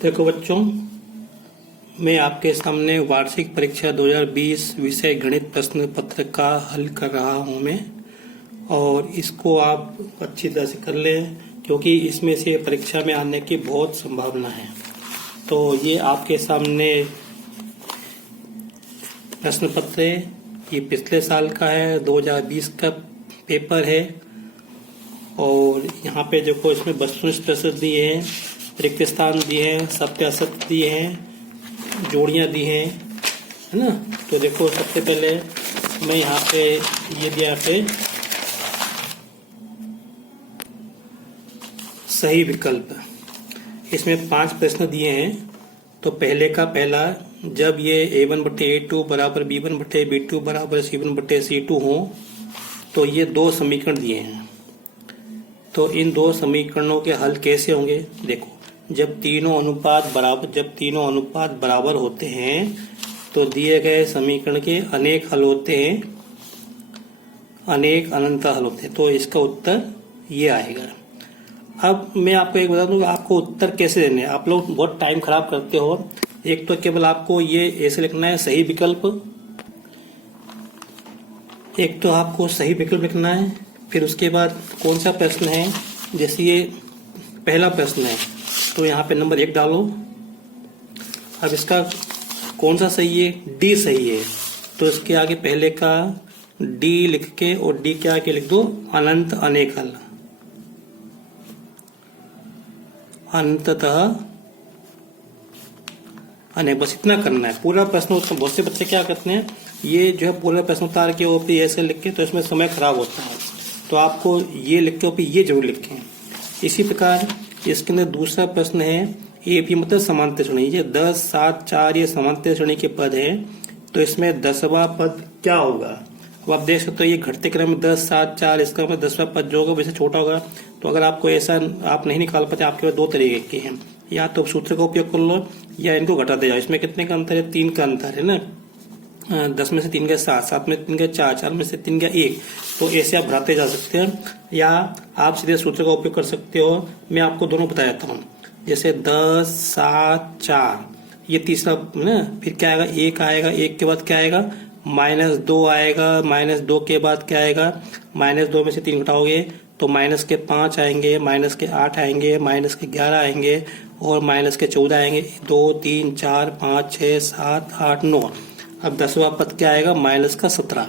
देखो बच्चों, मैं आपके सामने वार्षिक परीक्षा 2020 विषय गणित प्रश्न पत्र का हल कर रहा हूं मैं, और इसको आप अच्छी तरह से कर लें क्योंकि इसमें से परीक्षा में आने की बहुत संभावना है। तो ये आपके सामने प्रश्न पत्र है, ये पिछले साल का है, 2020 का पेपर है। और यहाँ पे देखो, इसमें वस्तुनिष्ठ प्रश्न दिए हैं, रिक्त स्थान दिए हैं, सत्य असत्य दिए हैं, जोड़ियाँ दी हैं, है ना। तो देखो, सबसे पहले मैं यहाँ पे ये दिया पे सही विकल्प, इसमें 5 प्रश्न दिए हैं। तो पहले का पहला, जब ये A1/A2 बराबर B1/B2 बराबर C1/C2 हो तो ये 2 समीकरण दिए हैं। तो इन 2 समीकरणों के हल कैसे होंगे? देखो, जब तीनों अनुपात बराबर होते हैं तो दिए गए समीकरण के अनेक हल होते हैं, अनेक अनंत हल होते हैं। तो इसका उत्तर ये आएगा। अब मैं आपको एक बता दूं, आपको उत्तर कैसे देने हैं। आप लोग बहुत टाइम खराब करते हो। एक तो केवल आपको ये ऐसे लिखना है, सही विकल्प। एक तो आपको सही विकल्प लिखना है, फिर उसके बाद कौन सा प्रश्न है। जैसे ये पहला प्रश्न है तो यहाँ पे नंबर 1 डालो। अब इसका कौन सा सही है? डी सही है, तो इसके आगे पहले का डी लिख के और डी के आगे लिख दो अनंत अनेक हल, अंततः अनेक। बस इतना करना है। पूरा प्रश्न उत्तर, बहुत से बच्चे क्या करते हैं, ये जो है पूरा प्रश्न उतार के ओपी ऐसे लिख के, तो इसमें समय खराब होता है। तो आपको ये लिख के ओपी ये जरूर लिखें। इसी प्रकार इसके अंदर दूसरा प्रश्न है, ए भी मतलब समांतर श्रेणी। ये 10, 7, 4 ये समांतर श्रेणी के पद है। तो इसमें 10वां पद क्या होगा? अब आप देख सकते हो, ये घटते क्रम में 10, 7, 4, इसका मतलब 10वां पद जो होगा वैसे छोटा होगा। तो अगर आपको ऐसा आप नहीं निकाल पाते, आपके पास 2 तरीके के हैं, या तो सूत्र का उपयोग कर लो या इनको घटा दे जाओ। इसमें कितने का अंतर है? 3 का अंतर है ना। 10 में से 3 गया 7, 7 में 3 गया 4, 4 में से 3 गया 1। तो ऐसे आप घटाते जा सकते हैं, या आप सीधे सूत्र का उपयोग कर सकते हो। मैं आपको दोनों बता देता हूँ। जैसे 10, 7, 4 ये तीसरा ना, फिर क्या आएगा? 1 आएगा। 1 के बाद क्या आएगा? -2 आएगा। -2 के बाद क्या आएगा? -2 में से 3 घटाओगे तो -5 आएंगे, -8 आएंगे, -11 आएंगे और -14 आएंगे। 2, 3, 4, 5, 6, 7, 8, 9। अब 10वां पद क्या आएगा? -17।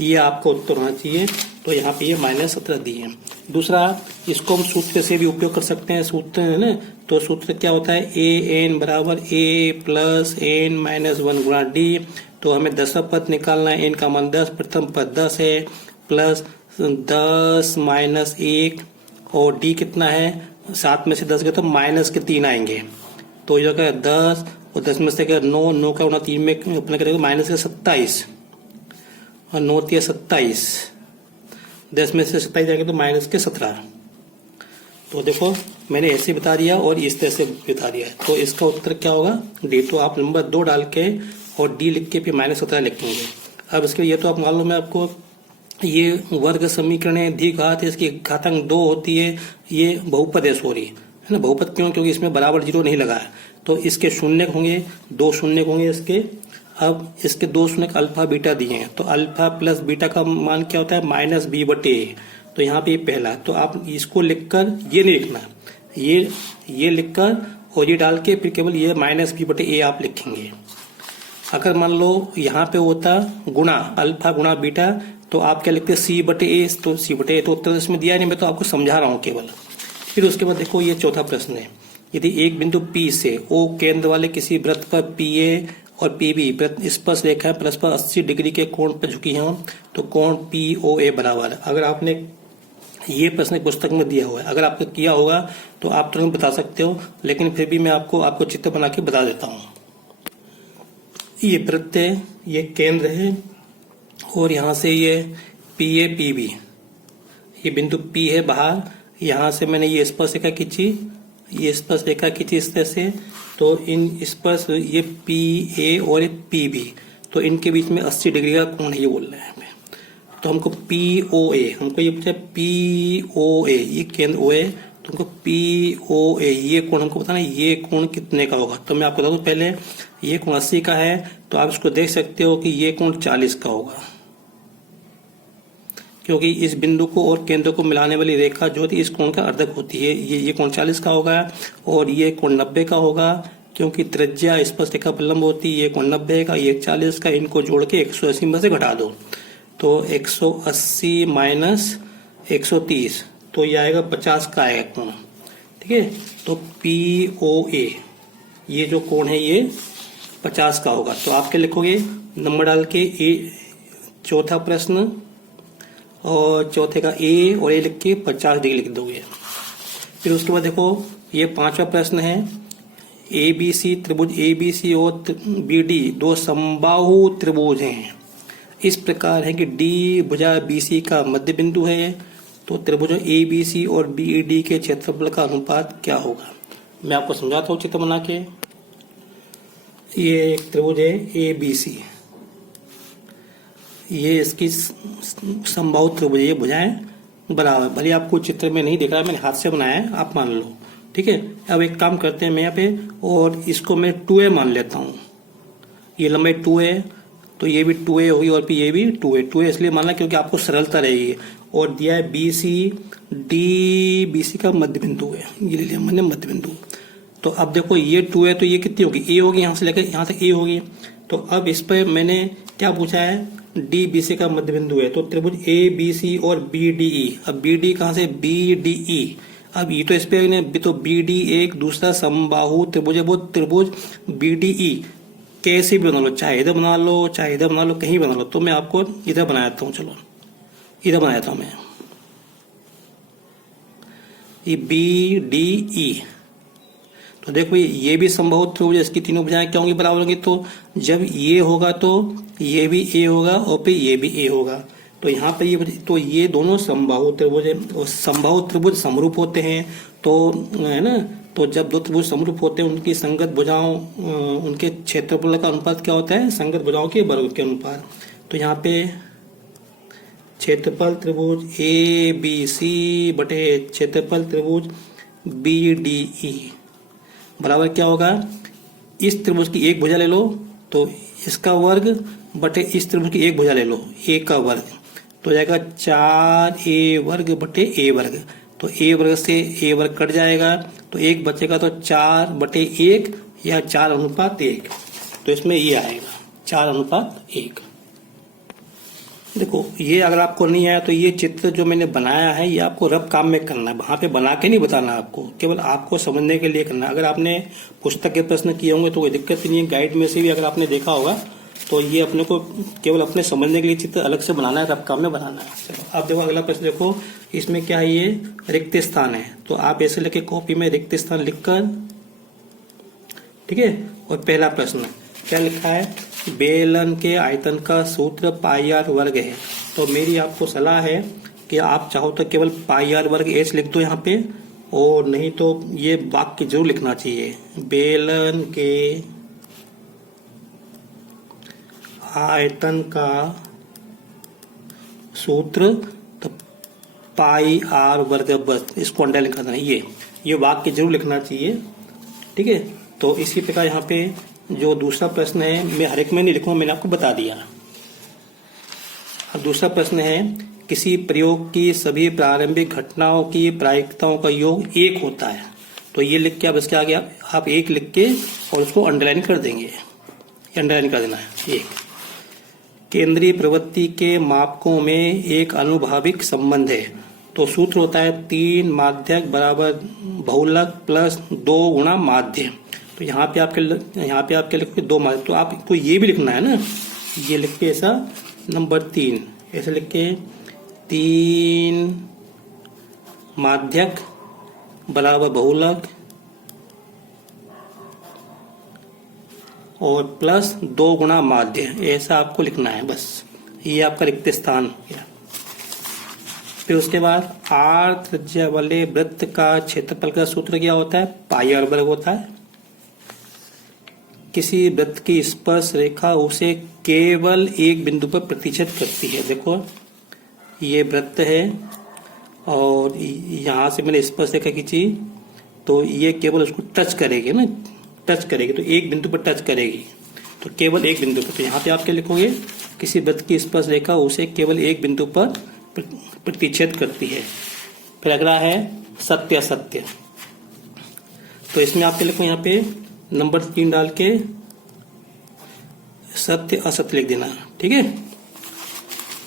ये आपका उत्तर होना चाहिए। तो यहाँ पे ये -17 दिए हैं। दूसरा, इसको हम सूत्र से भी उपयोग कर सकते हैं। सूत्र है ना, तो सूत्र क्या होता है? an बराबर a प्लस n माइनस 1 गुणा डी। तो हमें 10वां पद निकालना है। n का मान 10, प्रथम पद 10 है, प्लस 10 माइनस 1 और डी कितना है? 7 में से 10 गए तो -3 आएंगे। तो ये क्या? 10 और 10 में से 9, 9 का गुणा 3 में अपना करेगा -27 और 9 3 27, 10 में से 27 जाएंगे तो -17। तो देखो, मैंने ऐसे बता दिया और इस तरह से बता दिया। तो इसका उत्तर क्या होगा? डी। तो आप नंबर 2 डाल के और डी लिख के फिर -17 लिखेंगे। अब इसके ये तो आप मालूम है आपको, ये वर्ग समीकरण है, द्विघात है, इसकी घातांक 2 होती है, ये बहुपद है, सॉरी है ना। बहुपद क्यों? क्योंकि इसमें बराबर 0 नहीं लगा है। तो इसके शून्य होंगे, 2 शून्य होंगे इसके। अब इसके 2 शून्य अल्फा बीटा दिए हैं, तो अल्फा प्लस बीटा का मान क्या होता है? -b/a। तो यहाँ पे ये पहला, तो आप इसको लिखकर ये नहीं लिखना, ये लिखकर और ये डाल के फिर केवल ये -b/a आप लिखेंगे। अगर मान लो यहाँ पे होता गुणा, अल्फा गुणा बीटा, तो आप क्या लिखते? c/a। तो c/a तो उत्तर इसमें दिया नहीं, मैं तो आपको समझा रहा हूँ केवल। फिर उसके बाद देखो, ये चौथा प्रश्न है। यदि एक बिंदु P से O केंद्र वाले किसी वृत्त पर PA और PB स्पर्श रेखा परस्पर 80 डिग्री के कोण पर झुकी हों तो कोण POA बराबर है। अगर आपने ये प्रश्न पुस्तक में दिया हुआ है, अगर आपने किया होगा तो आप तुरंत बता सकते हो, लेकिन फिर भी मैं आपको चित्र बना के बता देता हूँ। ये वृत्त है, ये केंद्र है, और यहाँ से ये PA PB, ये बिंदु P है बाहर। यहाँ से मैंने ये स्पर्श रेखा खींची, ये स्पर्श रेखा खींची इस तरह से। तो इन स्पर्श, ये PA और ये PB, तो इनके बीच में 80 डिग्री का कोण है, ये बोल रहे हैं हमें। तो हमको POA, हमको ये पूछा POA, ये केंद्र O है, तो हमको POA ये कोण हमको बताना है, ये कोण कितने का होगा। तो मैं आपको बता दूं पहले, ये कोण 80 का है, तो आप इसको देख सकते हो कि ये कोण 40 का होगा, क्योंकि इस बिंदु को और केंद्र को मिलाने वाली रेखा जो होती है इस कोण का अर्धक होती है। ये कोण 40 का होगा और ये कोण 90 का होगा, क्योंकि त्रिज्या स्पर्श रेखा पर लंब होती है। ये कोण 90 का, ये 40 का, इनको जोड़ के 180 में से घटा दो, तो 180 माइनस 130, तो ये आएगा 50 का आएगा कोण। ठीक है, तो POA ये जो कोण है ये 50 का होगा। तो आप क्या लिखोगे, नंबर डाल के चौथा प्रश्न और चौथे का A और A लिख के 50 डिग्री लिख दोगे। फिर उसके बाद देखो ये पांचवा प्रश्न है, ABC त्रिभुज ABC और BD दो समबाहु त्रिभुज हैं। इस प्रकार है कि D भुजा BC का मध्य बिंदु है, तो त्रिभुज ABC और BD के क्षेत्रफल का अनुपात क्या होगा। मैं आपको समझाता हूँ चित्र बना के। ये एक त्रिभुज है ABC, ये इसकी समबाहु त्रिभुज, ये भुजाएं बराबर। भले आपको चित्र में नहीं दिख रहा है, मैंने हाथ से बनाया है, आप मान लो। ठीक है, अब एक काम करते हैं मैं यहाँ पे, और इसको मैं 2A मान लेता हूँ। ये लंबाई 2 है, तो ये भी 2A होगी और फिर ये भी 2A। 2A इसलिए मानना क्योंकि आपको सरलता रहेगी। और दिया है BC, D BC का मध्य बिंदु है, ये ले लिया मैंने मध्य बिंदु। तो अब देखो ये 2 है, तो ये कितनी होगी, A होगी, यहाँ से लेकर यहाँ तक A होगी। तो अब इस पर मैंने क्या पूछा है, DBC का मध्य बिंदु है, तो त्रिभुज ABC और BDE। अब BD कहाँ से, BDE। अब E तो इस पे, तो BD एक दूसरा समबाहु त्रिभुज है, वो त्रिभुज BDE कैसे भी बना लो, चाहे इधर बना लो चाहे इधर बना लो, कहीं बना लो। तो मैं आपको इधर बनाता हूँ, चलो इधर बनाता हूँ मैं, ये BDE। तो देखो ये भी समबाहु त्रिभुज, इसकी तीनों भुजाएं क्या होंगी, बराबर होंगी। तो जब ये होगा तो ये भी A होगा और फिर ये भी A होगा। तो यहाँ पे ये, तो ये दोनों समबाहु त्रिभुज है, और समबाहु त्रिभुज समरूप होते हैं, तो है ना। तो जब दो त्रिभुज समरूप होते हैं, उनकी संगत भुजाओं, उनके क्षेत्रफल का अनुपात क्या होता है, संगत भुजाओं के वर्ग के अनुपात। तो यहाँ पे क्षेत्रफल त्रिभुज ABC बटे क्षेत्रफल त्रिभुज BDE बराबर क्या होगा, इस त्रिभुज की एक भुजा ले लो तो इसका वर्ग बटे इस त्रिभुज की एक भुजा ले लो, A का वर्ग, तो जाएगा 4A वर्ग बटे A वर्ग। तो A वर्ग से A वर्ग कट जाएगा, तो एक बचेगा, तो 4 बटे 1 या 4:1। तो इसमें ये आएगा 4:1। देखो ये अगर आपको नहीं आया तो ये चित्र जो मैंने बनाया है ये आपको रफ काम में करना है, वहां पे बना के नहीं बताना आपको, केवल आपको समझने के लिए करना है। अगर आपने पुस्तक के प्रश्न किए होंगे तो कोई दिक्कत नहीं है, गाइड में से भी अगर आपने देखा होगा तो ये अपने को केवल अपने समझने के लिए चित्र अलग से बनाना है, रफ काम में बनाना है। चलो आप देखो अगला प्रश्न देखो, इसमें क्या है, ये रिक्त स्थान है। तो आप ऐसे लेके कॉपी में रिक्त स्थान लिखकर, ठीक है। और पहला प्रश्न क्या लिखा है, बेलन के आयतन का सूत्र πr वर्ग है। तो मेरी आपको सलाह है कि आप चाहो तो केवल πr वर्ग h लिख दो यहाँ पे, और नहीं तो ये वाक्य जरूर लिखना चाहिए, बेलन के आयतन का सूत्र तो πr वर्ग, बस इसको अंडरलाइन कर देना, ये वाक्य जरूर लिखना चाहिए, ठीक है। तो इसी प्रकार यहाँ पे जो दूसरा प्रश्न है, मैं हर एक में नहीं लिखूंगा, मैंने आपको बता दिया। अब दूसरा प्रश्न है, किसी प्रयोग की सभी प्रारंभिक घटनाओं की प्रायिकताओं का योग 1 होता है। तो ये लिख के अब इसके आगे आप 1 लिख के और उसको अंडरलाइन कर देंगे, अंडरलाइन कर देना है। 1 केंद्रीय प्रवृत्ति के मापकों में एक अनुभाविक संबंध है। तो सूत्र होता है 3 माध्यक बराबर बहुलक प्लस 2 गुणा माध्य। तो यहाँ पे आपके लिखोगे 2 माध्यक, तो आपको ये भी लिखना है ना, ये लिख के ऐसा नंबर 3 ऐसे लिख के 3 माध्यक बराबर बहुलक और प्लस 2 गुणा माध्य, ऐसा आपको लिखना है बस। ये आपका रिक्त स्थान हो गया। फिर उसके बाद r त्रिज्या वाले वृत्त का क्षेत्रफल का सूत्र क्या होता है, πr वर्ग होता है। किसी वृत्त की स्पर्श रेखा उसे केवल एक बिंदु पर प्रतिच्छेद करती है। देखो ये वृत्त है और यहाँ से मैंने स्पर्श रेखा खींची तो ये केवल उसको टच करेगी ना, टच करेगी तो एक बिंदु पर टच करेगी, तो केवल एक बिंदु पर। तो यहाँ पे आप क्या लिखोगे, किसी वृत्त की स्पर्श रेखा उसे केवल एक बिंदु पर प्रतिच्छेद करती है। फिर अगला है सत्य असत्य। तो इसमें आप क्या लिखो, यहाँ पे नंबर 3 डाल के सत्य असत्य लिख देना, ठीक है।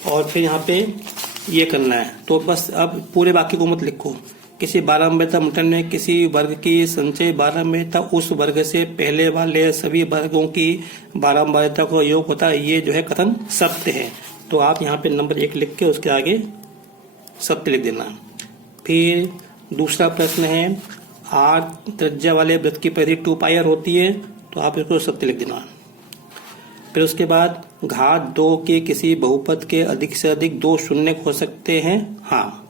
और फिर यहाँ पे ये करना है। तो बस अब पूरे वाक्य को मत लिखो। किसी बारंबारता मटन में किसी वर्ग की संचय बारंबारता उस वर्ग से पहले वाले सभी वर्गों की बारंबारता का योग होता है, ये जो है कथन सत्य है। तो आप यहाँ पे नंबर 1 लिख के उसके आगे सत्य लिख देना। फिर दूसरा प्रश्न है, आर त्रिज्या वाले वृत्त की परिधि 2πr होती है, तो आप इसको सत्य लिख देना। फिर उसके बाद घात 2 के किसी बहुपद के अधिक से अधिक 2 शून्य हो सकते हैं। हाँ,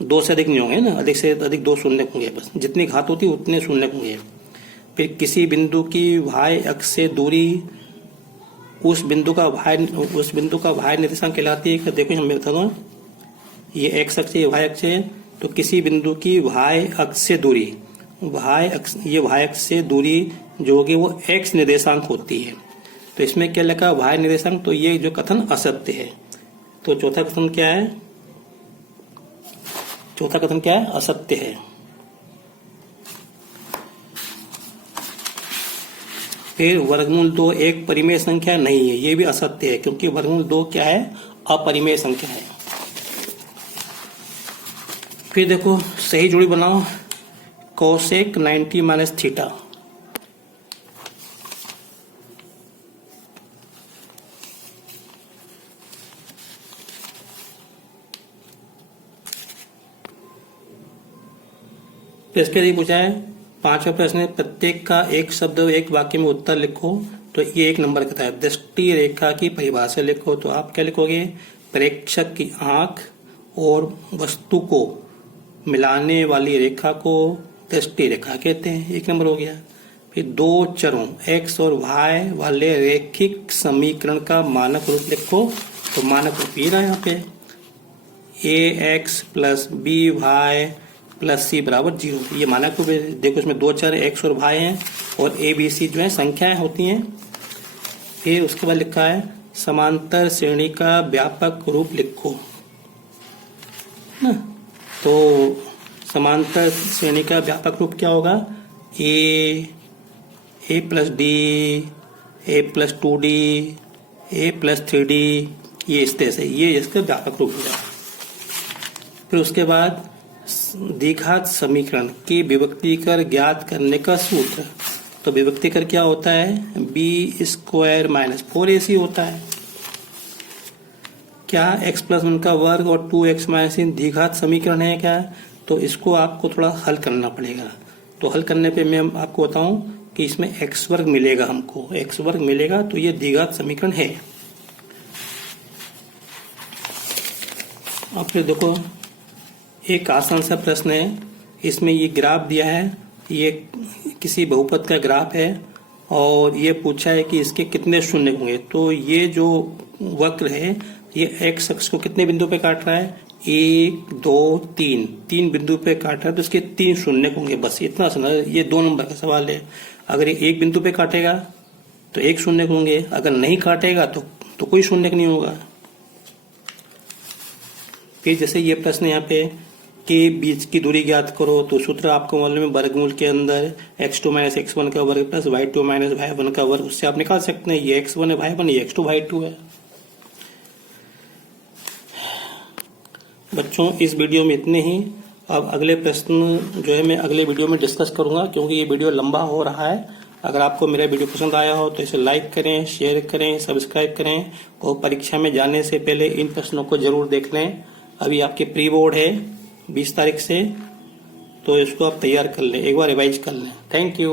2 से अधिक नहीं होंगे ना, अधिक से अधिक 2 शून्य होंगे, बस जितनी घात होती उतने शून्य होंगे। फिर किसी बिंदु की y अक्ष से दूरी उस बिंदु का y निर्देशांक कहलाती है। देखो मैं बता दूं, ये x अक्ष है, y अक्ष है, तो किसी बिंदु की y अक्ष से दूरी, ये y अक्ष से दूरी जो होगी वो x निर्देशांक होती है। तो इसमें क्या लिखा, y निर्देशांक, तो ये जो कथन असत्य है। तो चौथा कथन क्या है, चौथा कथन क्या है, असत्य है। फिर वर्गमूल 2 एक परिमेय संख्या नहीं है, ये भी असत्य है, क्योंकि वर्गमूल 2 क्या है, अपरिमेय संख्या है। फिर देखो सही जोड़ी बनाओ, कोसेक 90 माइनस थीटा। इसके लिए पूछा है 5वां प्रश्न है, प्रत्येक का एक शब्द एक वाक्य में उत्तर लिखो। तो ये 1 नंबर का है। दृष्टि रेखा की परिभाषा लिखो। तो आप क्या लिखोगे, प्रेक्षक की आंख और वस्तु को मिलाने वाली रेखा को दृष्टि रेखा कहते हैं। 1 नंबर हो गया। फिर 2 चरों x और y वाले रैखिक समीकरण का मानक रूप लिखो। तो मानक रूप ये रहा यहाँ पे, ax प्लस by प्लस सी बराबर 0। ये मानक रूप है। देखो इसमें 2 चर x और y हैं और a b c जो है संख्याएं होती हैं। फिर उसके बाद लिखा है समांतर श्रेणी का व्यापक रूप लिखो ना। तो समांतर श्रेणी का व्यापक रूप क्या होगा, a plus D, a plus 2d, a plus 3d, ये इस तरह से, ये इसका व्यापक रूप होगा। फिर उसके बाद द्विघात समीकरण की विभक्तिकर ज्ञात करने का सूत्र। तो विभक्तिकर क्या होता है, b स्क्वायर माइनस 4ac होता है। क्या x प्लस 1 का वर्ग और 2x माइनस 3 द्विघात समीकरण है क्या, तो इसको आपको थोड़ा हल करना पड़ेगा। तो हल करने पे मैं आपको बताऊं कि इसमें x वर्ग मिलेगा, हमको x वर्ग मिलेगा, तो ये द्विघात समीकरण है। अब फिर देखो एक आसान सा प्रश्न है, इसमें ये ग्राफ दिया है, ये किसी बहुपद का ग्राफ है और ये पूछा है कि इसके कितने शून्य होंगे। तो ये जो वक्र है ये x अक्ष को कितने बिंदु पे काट रहा है, 1 2 3 बिंदु पे काट रहा है, तो इसके 3 शून्य होंगे। बस इतना सुना, ये 2 नंबर का सवाल है। अगर ये 1 बिंदु पे काटेगा तो 1 शून्य होंगे, अगर नहीं काटेगा तो कोई शून्य नहीं होगा। फिर जैसे ये प्रश्न यहाँ पे के बीच की दूरी ज्ञात करो। तो सूत्र आपको मालूम है, वर्गमूल के अंदर x2 माइनस x1 का वर्ग प्लस y2 माइनस y1 का वर्ग, उससे आप निकाल सकते हैं। ये x1 है y1, ये x2 y2 है। बच्चों इस वीडियो में इतने ही। अब अगले प्रश्न जो है मैं अगले वीडियो में डिस्कस करूंगा, क्योंकि ये वीडियो लंबा हो रहा है। अगर आपको मेरा वीडियो पसंद आया हो तो इसे लाइक करें, शेयर करें, सब्सक्राइब करें और परीक्षा में जाने से पहले इन प्रश्नों को जरूर देख लें। अभी आपके प्री बोर्ड है 20 तारीख से, तो इसको आप तैयार कर लें, एक बार रिवाइज कर लें। Thank you.